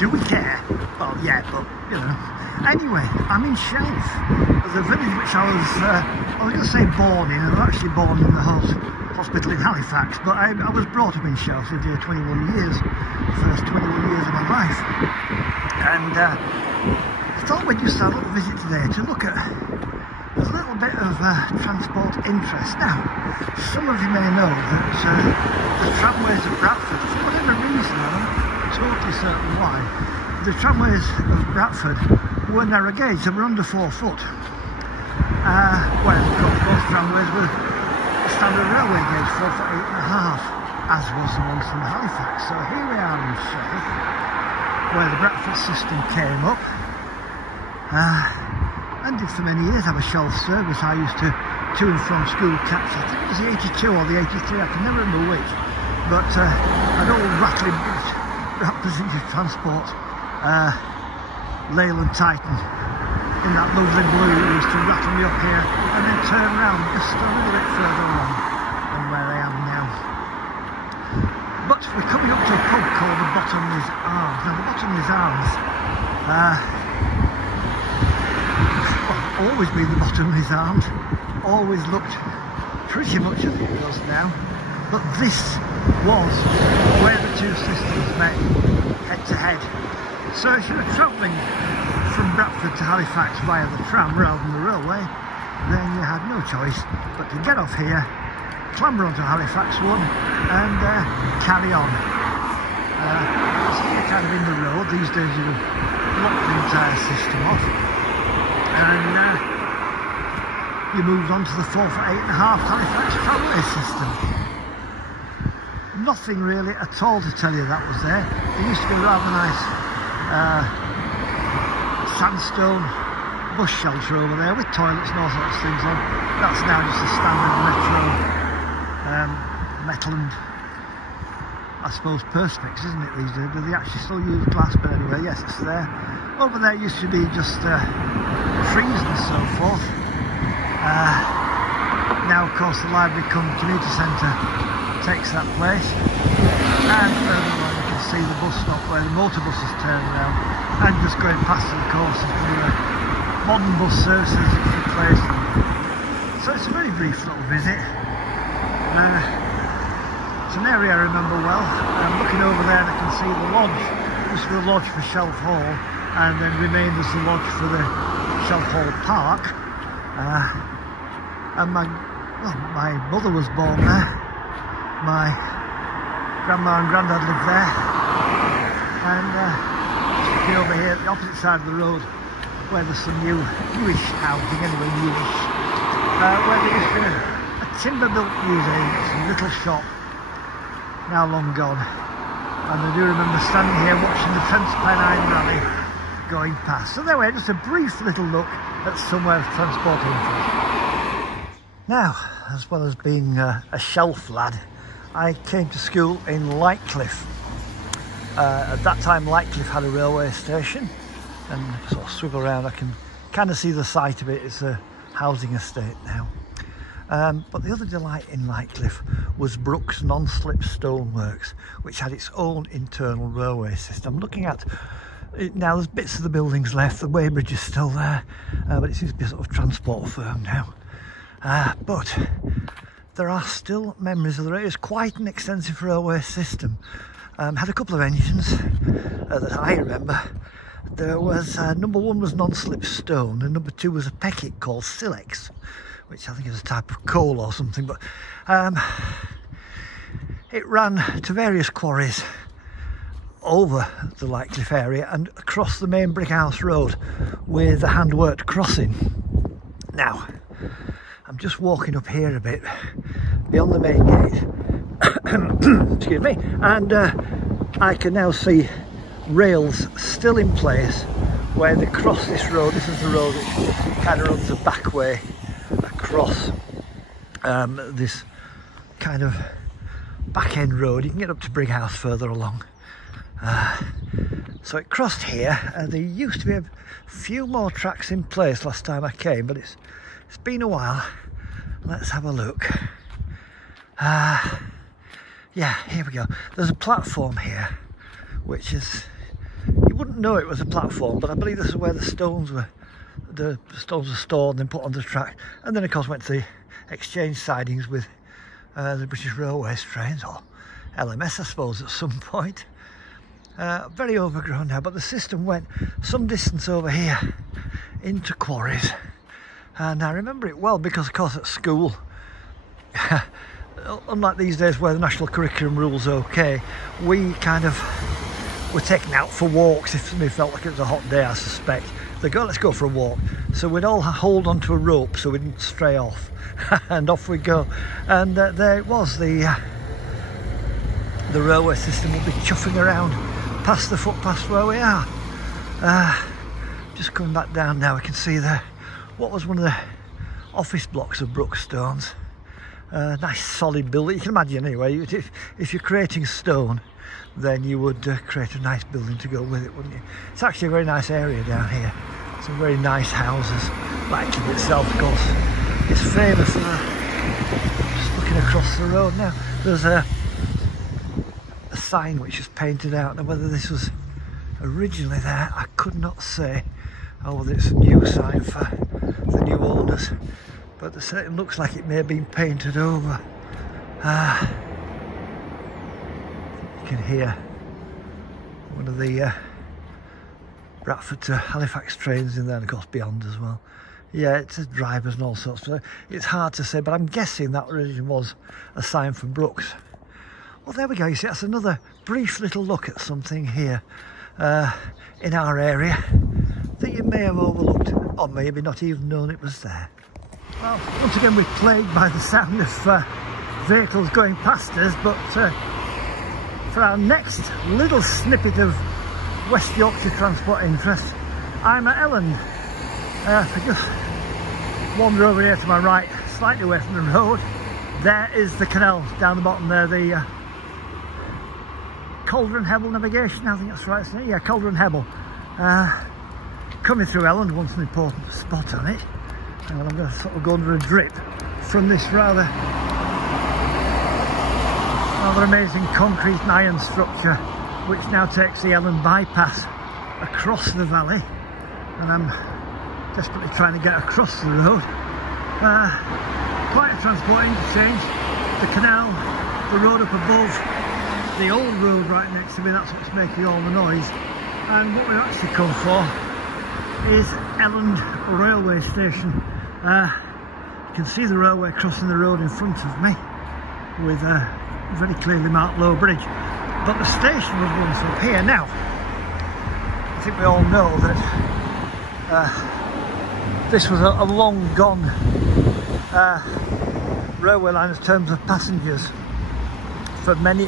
Do we care? Well, yeah, but, you know. Anyway, I'm in Shelf, the village which I was going to say born in. I was actually born in the hospital in Halifax, but I was brought up in Shelf. Lived here 21 years, the first 21 years of my life. And I thought we'd just have a little visit today to look at a little bit of transport interest. Now, some of you may know that the tramways of Bradford, for whatever reason, I'm not totally certain why, the tramways of Bradford were narrow gauge, they were under 4 foot. Whereas of course most tramways were standard railway gauge, 4 foot 8.5, as was the ones from Halifax. So here we are in Shelf, where the Bradford system came up. And did for many years have a Shelf service. I used to and from school catch, I think it was the 82 or the 83, I can never remember which, but an old rattling representative transport, Leyland Titan, in that lovely blue, used to rattle me up here and then turn around just a little bit further on than where I am now. But we're coming up to a pub called the Bottomley's Arms. Now the Bottomley's Arms, always been the Bottomley's Arms, always looked pretty much as it does now, but this was where the two systems met head to head. So if you were travelling from Bradford to Halifax via the tram rather than the railway, then you had no choice but to get off here, clamber onto Halifax one and carry on. So you're kind of in the road. These days you would lock the entire system off, and you moved on to the 4 foot 8.5 Halifax tramway system. Nothing really at all to tell you that was there. There used to be a rather nice sandstone bus shelter over there with toilets and all sorts of things on. That's now just a standard metro metal and I suppose perspex, isn't it, these days? Do they actually still use glass? But anyway, yes, it's there. Over there used to be just trees and so forth. Now of course the library cum community centre takes that place, and further on you can see the bus stop where the motor buses turn around, and just going past of course is the modern bus services which replace them. So it's a very brief little visit. It's an area I remember well. I'm looking over there and I can see the lodge. This was the lodge for Shelf Hall, and then remained as the lodge for the Shelf Hall Park. And my mother was born there. My grandma and granddad lived there. And just looking over here at the opposite side of the road, where there's some newish housing, anyway, newish, where there used to be a timber built museum, it's a little shop, now long gone. And I do remember standing here watching the Trent Pennine Rally going past. So there we are, just a brief little look at somewhere of transport interest. Now, as well as being a Shelf lad, I came to school in Lightcliffe. At that time Lightcliffe had a railway station, and sort of swivel around I can kind of see the site of it. It's a housing estate now. But the other delight in Lightcliffe was Brookes non-slip stoneworks, which had its own internal railway system. Looking at it now, there's bits of the buildings left, the weighbridge is still there, but it seems to be a sort of transport firm now. But there are still memories of the railway. It's quite an extensive railway system. Had a couple of engines that I remember. There was number 1 was non-slip stone, and number 2 was a pecket called silex, which I think is a type of coal or something. But it ran to various quarries over the Lightcliffe area and across the main Brickhouse Road with a hand-worked crossing. Now, I'm just walking up here a bit beyond the main gate, excuse me, and I can now see rails still in place where they cross this road. This is the road which kind of runs the back way across this kind of back end road. You can get up to Brickhouse further along. So it crossed here, and there used to be a few more tracks in place last time I came, but it's been a while. Let's have a look. Yeah, here we go. There's a platform here, which is, you know it was a platform, but I believe this is where the stones were stored and then put on the track. And then of course went to the exchange sidings with the British Railways trains, or LMS I suppose at some point. Very overgrown now, but the system went some distance over here into quarries. And I remember it well because of course at school, unlike these days where the national curriculum rules okay, we kind of were taken out for walks if somebody felt like it was a hot day, I suspect. They go, let's go for a walk. So we'd all hold onto a rope so we didn't stray off. And off we go. And there it was, the railway system would be chuffing around past the footpath where we are. Just coming back down now, we can see there what was one of the office blocks of Brookes stones. Nice solid building, you can imagine anyway. If you're creating stone, then you would create a nice building to go with it, wouldn't you? It's actually a very nice area down here. Some very nice houses. Elland itself, of course, is famous for just looking across the road now. There's a sign which is painted out. Now whether this was originally there, I could not say, or whether it's a new sign for the new owners, but it certainly looks like it may have been painted over. You can hear one of the Bradford to Halifax trains in there, and of course beyond as well. Yeah, it says drivers and all sorts, so it's hard to say, but I'm guessing that originally was a sign from Brookes. Well, there we go. You see, that's another brief little look at something here in our area that you may have overlooked, or maybe not even known it was there. Well, once again we're plagued by the sound of vehicles going past us, but for our next little snippet of West Yorkshire transport interest, I'm at Elland. I just wander over here to my right, slightly away from the road. There is the canal down the bottom there, the Calder and Hebble navigation, I think that's right, isn't it? Yeah, Calder and Hebble. Coming through Elland, once an important spot on it. And I'm going to sort of go under a drip from this rather amazing concrete and iron structure, which now takes the Elland bypass across the valley. And I'm desperately trying to get across the road. Quite a transport interchange. The canal, the road up above, the old road right next to me, that's what's making all the noise. And what we've actually come for is Elland railway station. You can see the railway crossing the road in front of me with a very clearly marked low bridge. But the station was once up here. Now, I think we all know that this was a long gone railway line in terms of passengers for many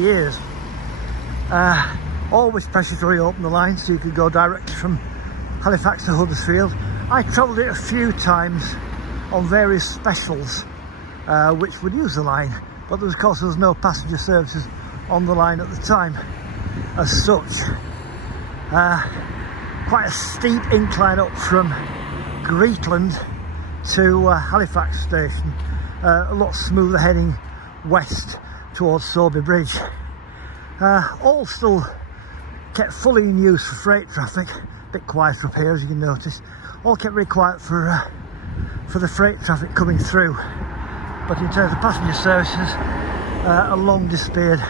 years. Always pressure to reopen the line so you could go directly from Halifax to Huddersfield. I travelled it a few times on various specials which would use the line, but of course there was no passenger services on the line at the time as such. Quite a steep incline up from Greetland to Halifax station, a lot smoother heading west towards Sowerby Bridge. All still kept fully in use for freight traffic. A bit quieter up here, as you can notice. All kept very quiet for the freight traffic coming through. But in terms of passenger services, a long despaired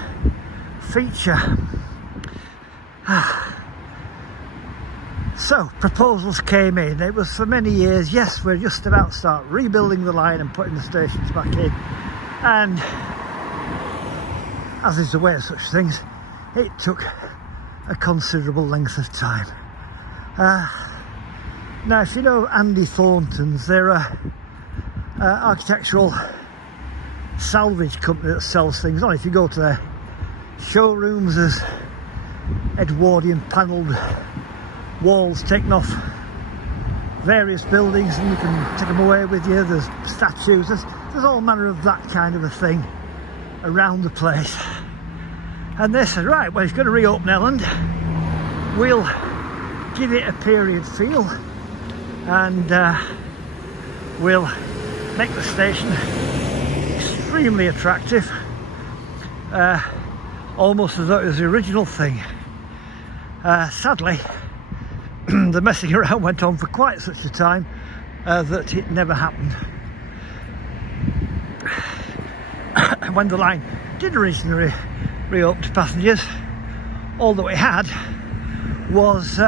feature. So proposals came in. It was for many years, yes, we're just about to start rebuilding the line and putting the stations back in. And as is the way of such things, it took a considerable length of time. Now, if you know Andy Thornton's, they're an architectural salvage company that sells things on. If you go to their showrooms, there's Edwardian panelled walls taken off various buildings and you can take them away with you. There's statues, there's all manner of that kind of a thing around the place. And they said, right, well, it's going to reopen Elland, we'll give it a period feel and we'll make the station extremely attractive, almost as though it was the original thing. Sadly, the messing around went on for quite such a time that it never happened. When the line did originally reopen to passengers, all that we had was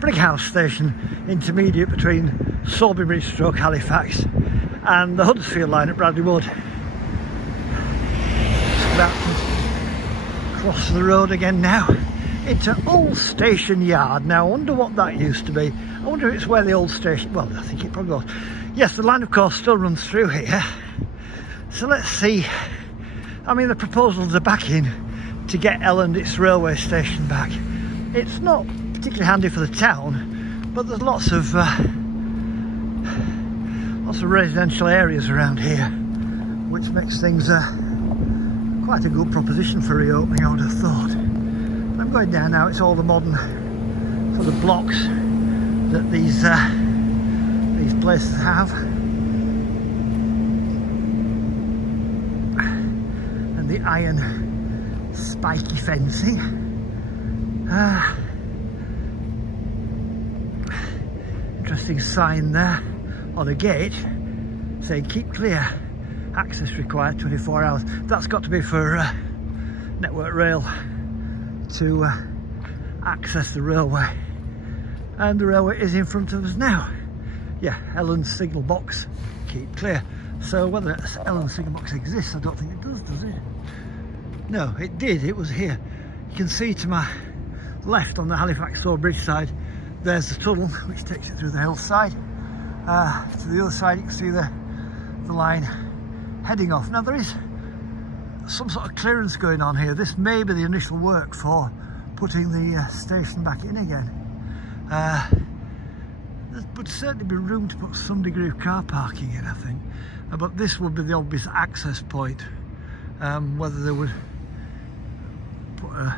Brighouse Station, intermediate between Salisbury Bridge stroke Halifax and the Huddersfield line at Bradley Wood. So that cross the road again now into Old Station Yard. Now I wonder what that used to be. I wonder if it's where the old station, well, I think it probably was. Yes, the line of course still runs through here. So let's see. I mean, the proposals are back in to get Elland its railway station back. It's not particularly handy for the town, but there's lots of residential areas around here, which makes things quite a good proposition for reopening, I would have thought. I'm going down now. It's all the modern sort of blocks that these places have, and the iron spiky fencing. Interesting sign there on a gate saying keep clear, access required 24 hours. That's got to be for Network Rail to access the railway, and the railway is in front of us now. Yeah, Elland's signal box, keep clear. So whether Elland's signal box exists, I don't think it does it? No, it did, it was here. You can see to my left on the Halifax Sword Bridge side, there's the tunnel which takes you through the hillside. To the other side you can see the line heading off. Now there is some sort of clearance going on here. This may be the initial work for putting the station back in again. There would certainly be room to put some degree of car parking in, I think. But this would be the obvious access point. Whether they would put a...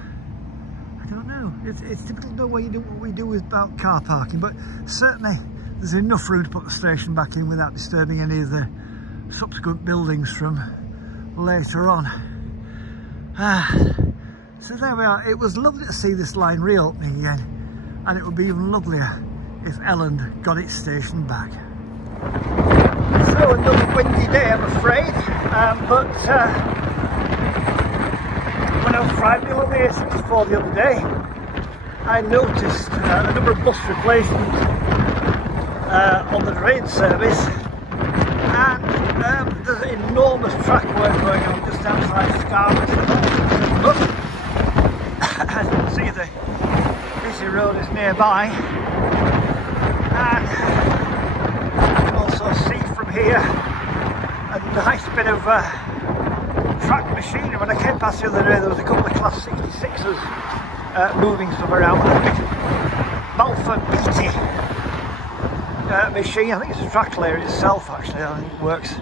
I don't know. It's difficult to know what we do about car parking, but certainly there's enough room to put the station back in without disturbing any of the subsequent buildings from later on. So there we are. It was lovely to see this line reopening again, and it would be even lovelier if Elland got its station back. So another windy day, I'm afraid, but when I was driving along the A64 the other day, I noticed a number of bus replacements on the train service, and there's enormous track work going on just outside Scarborough. As you can see, the busy road is nearby, and you can also see from here a nice bit of track machinery. When I came past the other day, there was a couple of Class 66s moving some around with a big Balfour Beatty machine. I think it's a track layer itself, actually. I think it works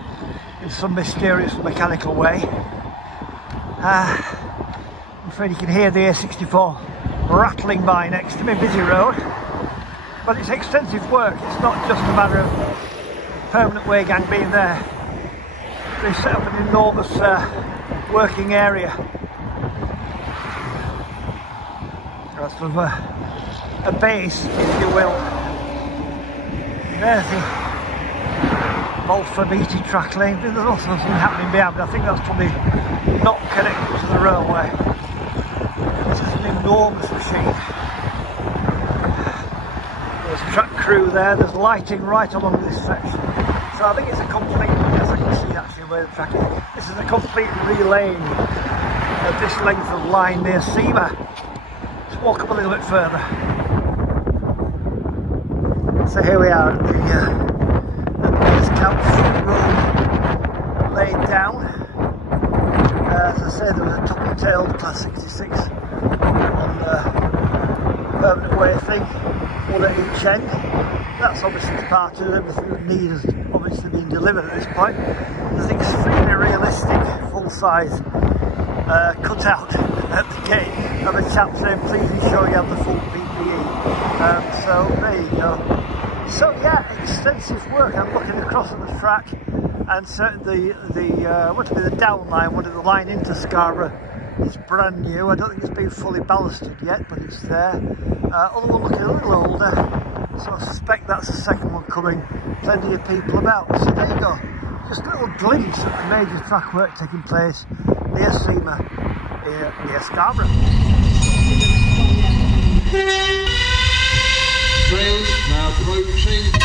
in some mysterious mechanical way. I'm afraid you can hear the A64 rattling by next to me, busy road. But it's extensive work. It's not just a matter of permanent way gang being there. They set up an enormous working area. That's sort of a base, if you will. There's the Balfour Beatty track lane. There's also something happening behind, but I think that's probably not connected to the railway. This is an enormous machine. There's track crew there. There's lighting right along this section. So I think it's a complete, as I can see actually where the track is, this is a complete relaying of this length of line near Seamer. Let's walk up a little bit further. So here we are at the base camp road laid down. As I said, there was a tuck-tailed Class 66 on the permanent way thing, one at each end. That's obviously part of everything that needs obviously being delivered at this point. There's an extremely realistic full-size cutout at the gate of a chap saying please ensure you have the full PPE. So there you go. So yeah, extensive work. I'm looking across at the track, and certainly the down line, one of the line into Scarborough, It's brand new. I don't think it's been fully ballasted yet, but it's there. Other one looking a little older, so I suspect that's the second one coming. Plenty of people about. So there you go. Just a little glimpse of the major track work taking place near Seamer, near Scarborough. Train now approaching